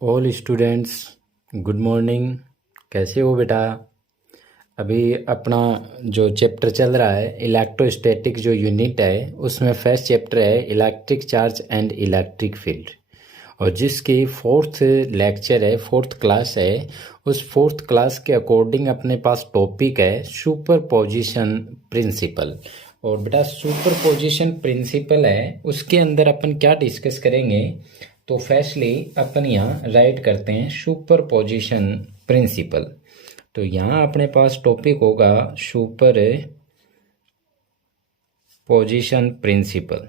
All students good morning. कैसे हो बेटा? अभी अपना जो चैप्टर चल रहा है इलेक्ट्रोस्टैटिक जो यूनिट है उसमें फर्स्ट चैप्टर है electric charge and electric field, और जिसकी फोर्थ लेक्चर है, फोर्थ क्लास है। उस फोर्थ क्लास के अकॉर्डिंग अपने पास टॉपिक है सुपर पोजिशन प्रिंसिपल। और बेटा सुपर पोजिशन प्रिंसिपल है, उसके अंदर अपन क्या डिस्कस करेंगे? तो फर्स्टली अपन यहाँ राइट करते हैं सुपर पोजिशन प्रिंसिपल। तो यहाँ अपने पास टॉपिक होगा superposition principle.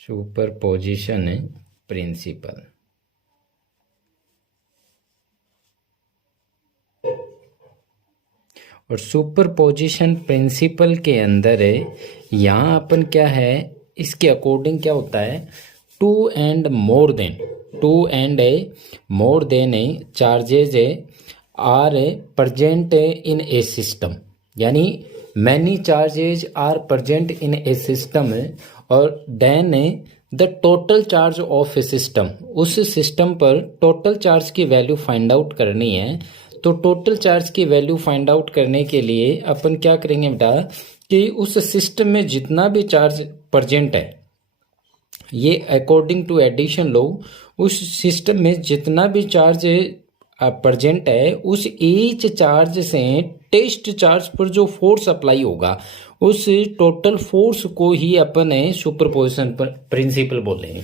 Superposition principle. और सुपर पोजिशन प्रिंसिपल के अंदर है यहाँ अपन क्या है, इसके अकॉर्डिंग क्या होता है, two and more than charges are present in a system, यानी many charges are present in a system. और then the total charge of a system, उस सिस्टम पर टोटल चार्ज की वैल्यू फाइंड आउट करनी है। तो टोटल चार्ज की value find out करने के लिए अपन क्या करेंगे बेटा कि उस सिस्टम में जितना भी चार्ज प्रेजेंट है, ये अकॉर्डिंग टू एडिशन लॉ, उस सिस्टम में जितना भी चार्ज प्रेजेंट है उस ईच चार्ज से टेस्ट चार्ज पर जो फोर्स अप्लाई होगा उस टोटल फोर्स को ही अपन सुपरपोजिशन प्रिंसिपल बोलेंगे।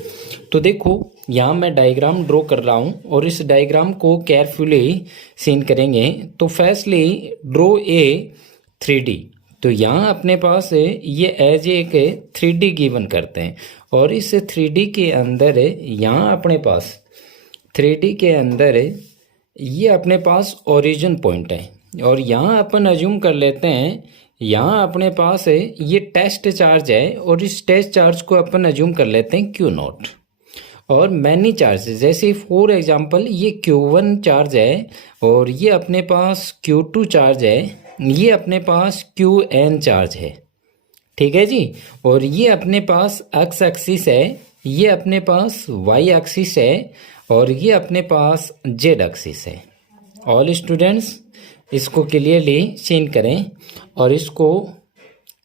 तो देखो यहाँ मैं डायग्राम ड्रॉ कर रहा हूँ और इस डायग्राम को केयरफुली सीन करेंगे। तो फर्स्टली ड्रॉ ए 3D। तो यहाँ अपने पास ये एज एक 3D गिवन करते हैं, और इस 3D के अंदर यहाँ अपने पास 3D के अंदर ये अपने पास ओरिजिन पॉइंट है, और यहाँ अपन अज्यूम कर लेते हैं यहाँ अपने पास ये टेस्ट चार्ज है, और इस टेस्ट चार्ज को अपन अज्यूम कर लेते हैं Q0। और मैनी चार्ज जैसे फॉर एग्जांपल ये Q1 चार्ज है, और ये अपने पास Q2 चार्ज है, ये अपने पास Qn चार्ज है, ठीक है जी। और ये अपने पास एक्स एक्सिस है, ये अपने पास वाई एक्सिस है, और ये अपने पास जेड एक्सिस है। ऑल स्टूडेंट्स इसको क्लियरली सीन करें और इसको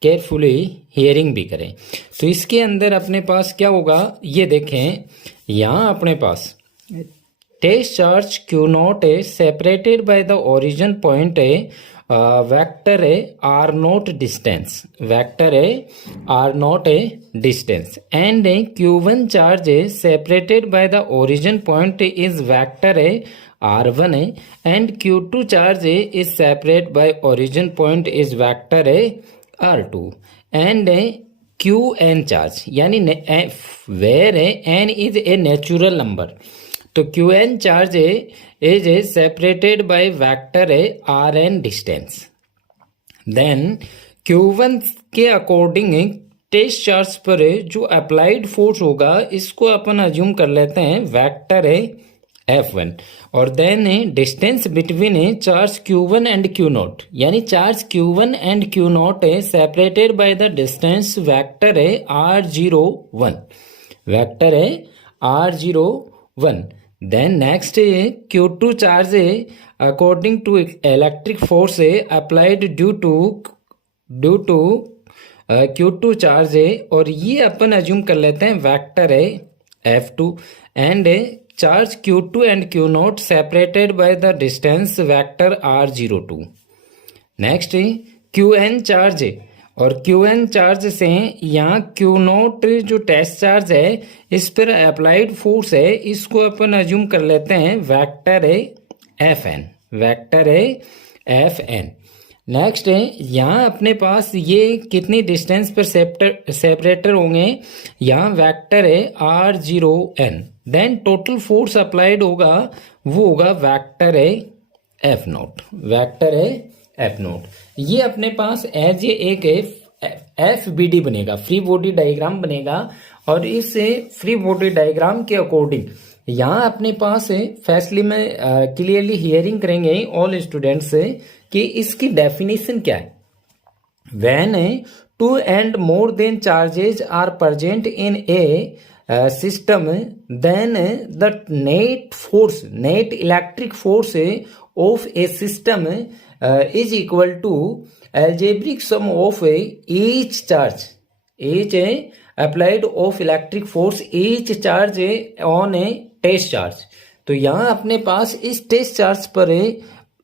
केयरफुली हियरिंग भी करें। तो इसके अंदर अपने पास क्या होगा, ये देखें यहाँ अपने पास टेस्ट चार्ज Q0 है separated by the origin point है वेक्टर है आर नोट डिस्टेंस, वेक्टर है आर नोट है डिस्टेंस, एंड Q1 चार्ज है separated by the origin point is vector है R1 है, एंड Q2 चार्ज है is separate by origin point is vector है R2, and Qn charge यानी where है n is a natural number. तो Qn charge है is separated by vector है Rn distance. Then Q1 के according taste charge पर जो अप्लाइड फोर्स होगा इसको अपन अज्यूम कर लेते हैं वेक्टर है F1, और then distance between charge Q1 and Q0, यानी चार्ज Q1 एंड Q0 है separated by the distance vector है R01, वेक्टर है R01। Then next Q2 charge है अकॉर्डिंग टू इलेक्ट्रिक फोर्स है applied due to Q2 charge है, और ये अपन assume कर लेते हैं वेक्टर है F2, and charge Q2 and Q0 separated by the distance vector R02। Next Qn charge है, और Qn चार्ज से यहाँ Q0 जो टेस्ट चार्ज है इस पर अप्लाइड फोर्स है, इसको अपन अज्यूम कर लेते हैं वेक्टर है Fn, वेक्टर है Fn। नेक्स्ट यहाँ अपने पास ये कितनी डिस्टेंस पर सेपरेटर होंगे, यहाँ वेक्टर है R0n। Then total force applied होगा वो होगा वेक्टर है F0, वेक्टर है F0। ये अपने पास एज एक FBD बनेगा, फ्री बॉडी डायग्राम बनेगा, और इस फ्री बॉडी डायग्राम के अकॉर्डिंग यहाँ अपने पास फर्स्टली में क्लियरली हियरिंग करेंगे ऑल स्टूडेंट्स कि इसकी डेफिनेशन क्या है। When two and more than charges are present in a system, then the net electric force of a system is equal to algebraic sum of each charge, each applied of electric force, each charge on a test charge. तो यहाँ अपने पास इस test charge पर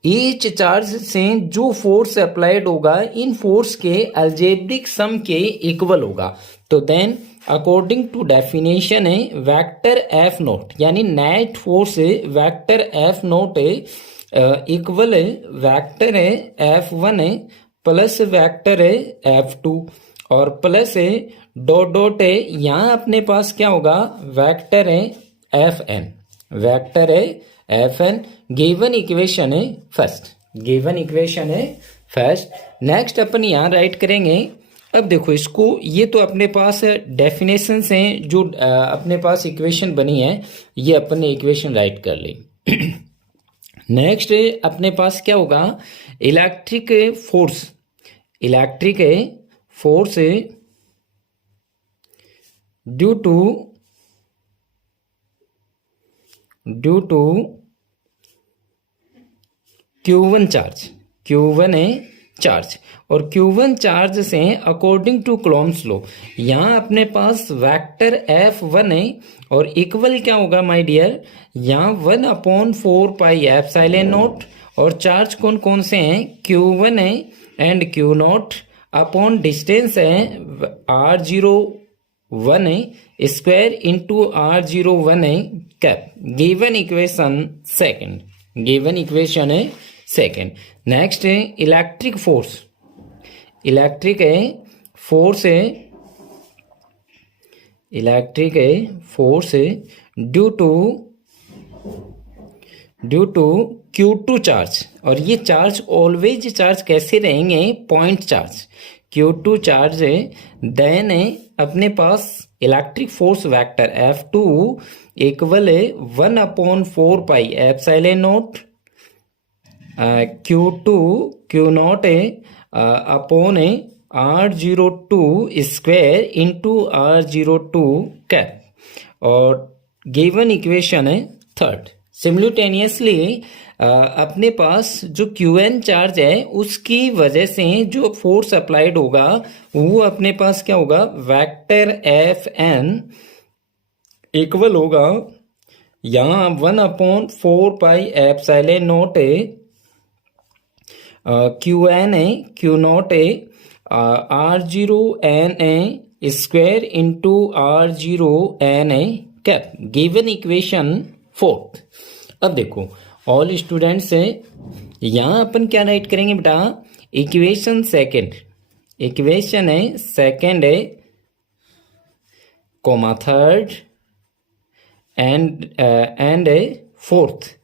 each charge से जो force applied होगा in force के अलजेब्रिक सम के इक्वल होगा। तो देन अकॉर्डिंग टू डेफिनेशन है वेक्टर एफ नोट यानी net force vector F note equal vector है एफ वन है प्लस वेक्टर है एफ टू और प्लस है डॉट डॉट है। यहाँ अपने पास क्या होगा वेक्टर है एफ एन, वेक्टर है एफ एन। गिवन इक्वेशन है फर्स्ट, गिवन इक्वेशन है फर्स्ट। नेक्स्ट अपन यहाँ राइट करेंगे। अब देखो इसको, ये तो अपने पास डेफिनेशंस हैं जो अपने पास इक्वेशन बनी है, ये अपन ने इक्वेशन राइट कर ली। नेक्स्ट अपने पास क्या होगा electric force, electric force due to Q1 charge, Q1 है चार्ज और Q1 चार्ज से अकॉर्डिंग टू कूलॉम्स लॉ यहाँ अपने पास वेक्टर F1 है और इक्वल क्या होगा माय डियर, यहाँ 1/4 पाई एप्सिलॉन नॉट और चार्ज कौन कौन से हैं Q1 है एंड Q0 अपॉन डिस्टेंस है R01 है स्क्वायर इंटू R01 है cap. Given equation second, given equation है सेकंड। नेक्स्ट है इलेक्ट्रिक फोर्स, इलेक्ट्रिक है फोर्स है, इलेक्ट्रिक है फोर्स है ड्यू टू Q2 चार्ज और ये चार्ज ऑलवेज चार्ज कैसे रहेंगे पॉइंट चार्ज Q2 चार्ज है। देन है अपने पास electric force vector F2 equal है 1/4 pi epsilon not Q2 Q0 है अपॉन है R02 square into R02 cap और गिवन इक्वेशन है थर्ड। सिमिल्टेनियसली अपने पास जो Qn चार्ज है उसकी वजह से जो फोर्स अप्लाइड होगा वो अपने पास क्या होगा वेक्टर Fn इक्वल होगा यहाँ 1/4 पाई एप्सिलॉन नॉट है Qn है Q0 है R0n है स्क्वायर इंटू R0n है कैप। Given equation fourth. अब देखो ऑल स्टूडेंट्स है यहाँ अपन क्या राइट करेंगे बेटा इक्वेशन सेकंड, इक्वेशन है सेकंड है कॉमा थर्ड एंड है फोर्थ,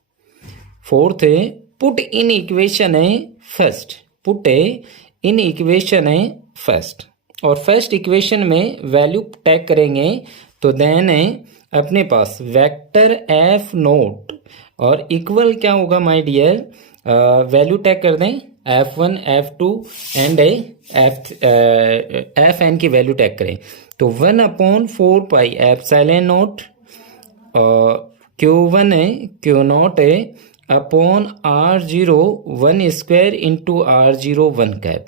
फोर्थ है पुट इन इक्वेशन है फर्स्ट, पुट इन इक्वेशन है फर्स्ट और फर्स्ट इक्वेशन में वैल्यू टैग करेंगे तो देन है अपने पास वेक्टर एफ नोट और इक्वल क्या होगा माय डियर वैल्यू टैग कर दें F1 F2 एंड Fn की वैल्यू टैग करें तो 1/4 पाई एप्सिलॉन नॉट Q1 है Q0 है upon R01 square into R01 cap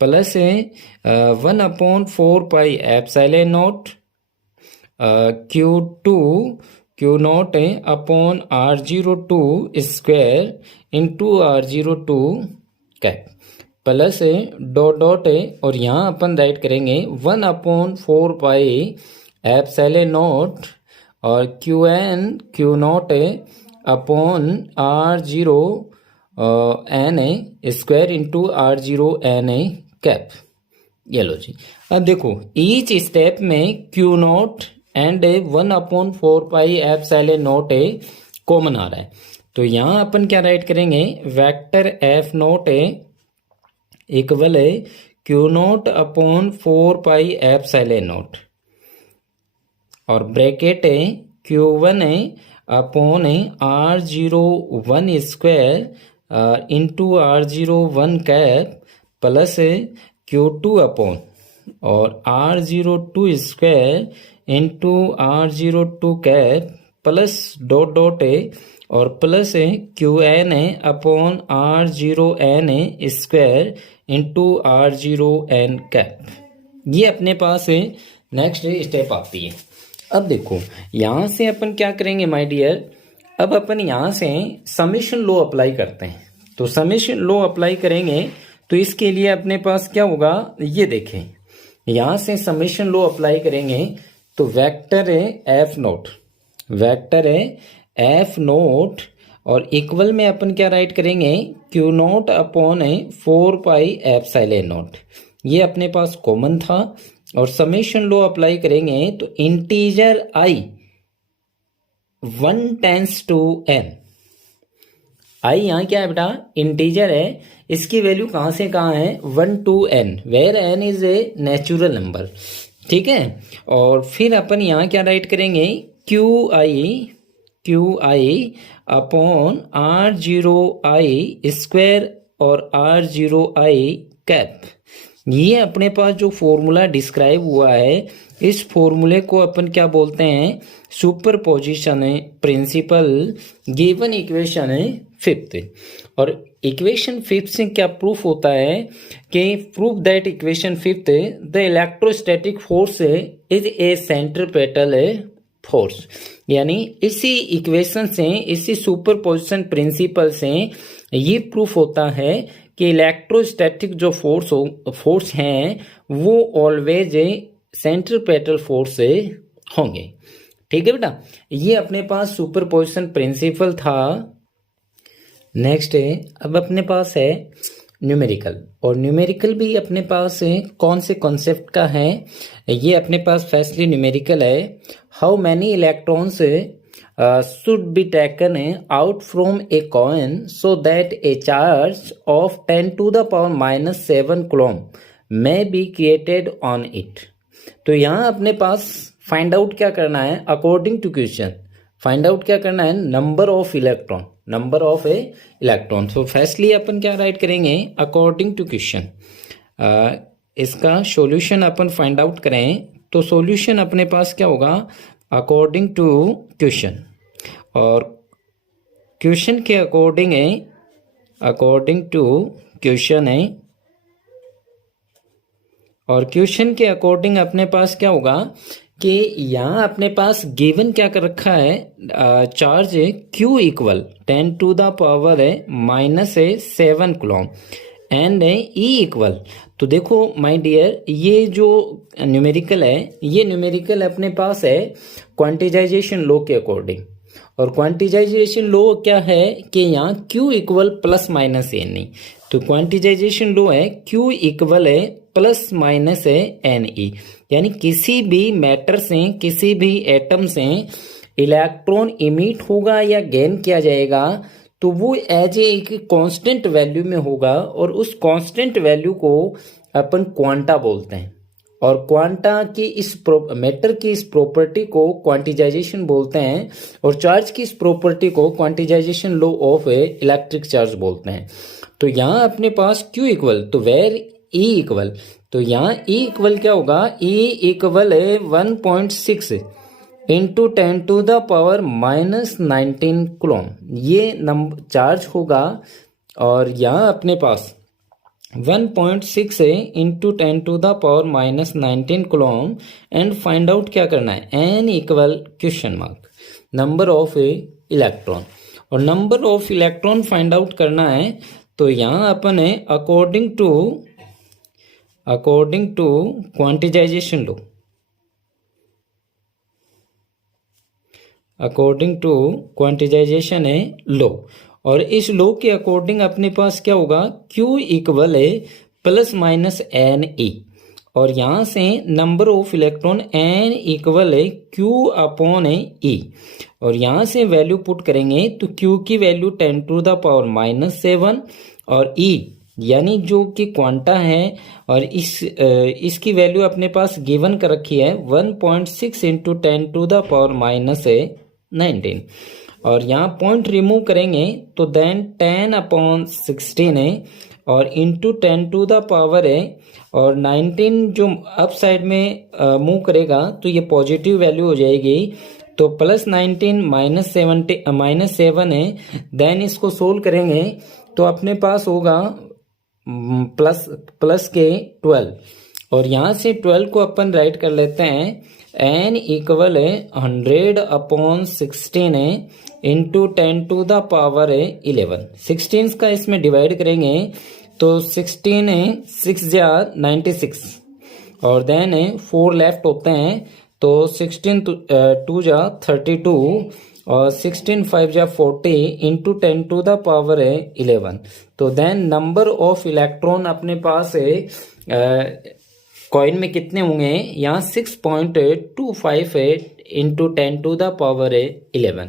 plus है 1/4 pi epsilon not Q2 Q0 है upon R02 square into R02 cap plus है डॉट डॉट है और यहाँ अपन राइट करेंगे 1/4 पाई एप्सिलॉन नॉट और Q0 है upon R0n square into R0n cap. ये लो जी। अब देखो ईच स्टेप में Q0 and 1/4 pi epsilon naught common आ रहा है तो यहाँ अपन क्या राइट करेंगे वेक्टर एफ नॉट इक्वल है Q0 upon 4 pi epsilon not और ब्रैकेट है Q1 upon R01 square into R01 cap plus Q2 upon और R02 square into R02 cap plus dot dot है और प्लस है QN है upon R0N square into R0N cap. ये अपने पास है नेक्स्ट स्टेप आती है। अब देखो यहाँ से अपन क्या करेंगे माय डियर, अब अपन यहाँ से समेशन लॉ अप्लाई करते हैं। तो समेशन लॉ अप्लाई करेंगे तो इसके लिए अपने पास क्या होगा, ये देखें यहाँ से समेशन लॉ अप्लाई करेंगे तो वेक्टर है एफ नोट, वेक्टर है एफ नोट और इक्वल में अपन क्या राइट करेंगे Q naught upon 4 pi epsilon note. ये अपने पास कॉमन था और समेशन लॉ अप्लाई करेंगे तो integer i 1 tends to n, i यहाँ क्या है बेटा इंटीजर है, इसकी वैल्यू कहाँ से कहाँ है 1 to n, where n is a natural number, ठीक है। और फिर अपन यहाँ क्या राइट करेंगे Q I upon R0I square और R0I कैप। ये अपने पास जो फॉर्मूला डिस्क्राइब हुआ है इस फॉर्मूले को अपन क्या बोलते हैं superposition principle given equation 5th। और इक्वेशन 5th से क्या प्रूफ होता है कि proof that equation 5th the electrostatic force is a centripetal force. यानी इसी इक्वेशन से, इसी सुपरपोजिशन प्रिंसिपल से ये प्रूफ होता है कि इलेक्ट्रोस्टैटिक जो फोर्स हैं वो ऑलवेज सेंट्रीपेटल फोर्स होंगे, ठीक है बेटा। ये अपने पास सुपरपोजिशन प्रिंसिपल था। नेक्स्ट है अब अपने पास है न्यूमेरिकल, और न्यूमेरिकल भी अपने पास कौन से कॉन्सेप्ट का है, ये अपने पास फर्स्टली न्यूमेरिकल है how many electrons should be taken out from a coin so that a charge of 10 to the power minus 7 coulomb may be created on it। तो यहाँ अपने पास फाइंड आउट क्या करना है according to question, find out क्या करना है number of electron, number of a electron. तो फर्स्टली अपन क्या राइट करेंगे अकॉर्डिंग टू क्वेश्चन, इसका सॉल्यूशन अपन फाइंड आउट करें तो सॉल्यूशन अपने पास क्या होगा अकॉर्डिंग टू क्वेश्चन, और क्वेश्चन के अकॉर्डिंग है अकॉर्डिंग टू क्वेश्चन है, और क्वेश्चन के अकॉर्डिंग अपने पास क्या होगा कि यहाँ अपने पास गिवन क्या कर रखा है charge Q equal 10 to the power minus 7 coulomb and E equal. तो देखो माय डियर ये जो न्यूमेरिकल है ये न्यूमेरिकल अपने पास है क्वांटिजाइजेशन लॉ के अकॉर्डिंग, और क्वांटिजाइजेशन लॉ क्या है कि यहाँ Q equal plus minus n नहीं, तो क्वांटिजाइजेशन लॉ है Q इक्वल है प्लस माइनस एन ई, यानी किसी भी मैटर से किसी भी एटम से इलेक्ट्रॉन इमिट होगा या गेन किया जाएगा तो वो एज एक कांस्टेंट वैल्यू में होगा, और उस कांस्टेंट वैल्यू को अपन क्वांटा बोलते हैं, और क्वांटा की इस मैटर की इस प्रॉपर्टी को क्वांटिजाइजेशन बोलते हैं, और चार्ज की इस प्रॉपर्टी को क्वांटिजाइजेशन लॉ ऑफ इलेक्ट्रिक चार्ज बोलते हैं। तो यहाँ अपने पास Q इक्वल तो वेर E इक्वल, तो यहाँ E इक्वल क्या होगा E इक्वल है 1.6 into 10 to the power minus 19 coulomb, ये नंबर चार्ज होगा। और यहाँ अपने पास 1.6 into 10 to the power minus 19 coulomb, and find out क्या करना है n equal question mark number of electron, और number of electron find out करना है। तो यहाँ अपन है according to quantization law, according to quantization है लॉ, और इस लॉ के अकॉर्डिंग अपने पास क्या होगा Q इक्वल है प्लस माइनस एन ई, और यहाँ से number of electron n equal है Q अपॉन E, और यहाँ से वैल्यू पुट करेंगे तो Q की value 10 to the power minus 7 और E यानी जो कि क्वांटा है, और इसकी वैल्यू अपने पास गिवन कर रखी है 1.6 into 10 to the power minus 19, और यहाँ पॉइंट रिमूव करेंगे तो देन 10 अपॉन 16 है, और इंटू 10 टू द पावर है और 19 जो अप साइड में मूव करेगा तो ये पॉजिटिव वैल्यू हो जाएगी। तो +19 -7 है। देन इसको सोल्व करेंगे तो अपने पास होगा प्लस के 12 और यहाँ से 12 को अपन राइट कर लेते हैं n इक्वल है 100/16 है इंटू 10 टू द पावर है 11। 16 का इसमें डिवाइड करेंगे तो 16 है 6 जा 96 और देन है 4 लेफ्ट होते हैं तो 16 2 जा 32 और 16 5 जा 40 इंटू 10 टू द पावर है 11। तो देन नंबर ऑफ इलेक्ट्रॉन अपने पास है कॉइन में कितने होंगे, यहाँ 6.25 है इंटू 10 टू द पावर है 11,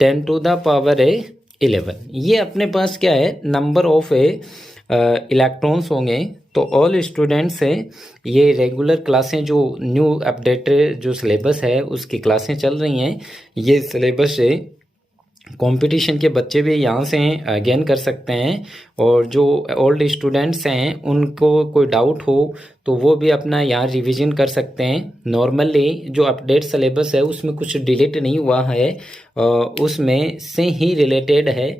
10 टू द पावर है 11। ये अपने पास क्या है, नंबर ऑफ इलेक्ट्रॉन्स होंगे। तो ऑल स्टूडेंट्स है, ये रेगुलर क्लासें जो न्यू अपडेटेड जो सिलेबस है उसकी क्लासें चल रही हैं। ये सिलेबस है कंपटीशन के बच्चे भी यहाँ से गेन कर सकते हैं और जो ओल्ड स्टूडेंट्स हैं उनको कोई डाउट हो तो वो भी अपना यहाँ रिवीजन कर सकते हैं। नॉर्मली जो अपडेट सिलेबस है उसमें कुछ डिलीट नहीं हुआ है, उसमें से ही रिलेटेड है।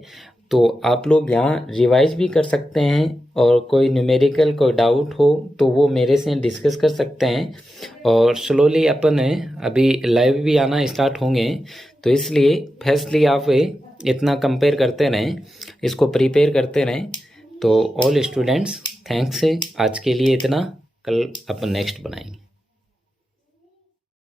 तो आप लोग यहाँ रिवाइज भी कर सकते हैं और कोई न्यूमेरिकल कोई डाउट हो तो वो मेरे से डिस्कस कर सकते हैं। और स्लोली अपन अभी लाइव भी आना स्टार्ट होंगे, तो इसलिए फर्स्टली आप इतना कंपेयर करते रहें, इसको प्रिपेयर करते रहें। तो ऑल स्टूडेंट्स थैंक्स, आज के लिए इतना, कल अपन नेक्स्ट बनाएंगे।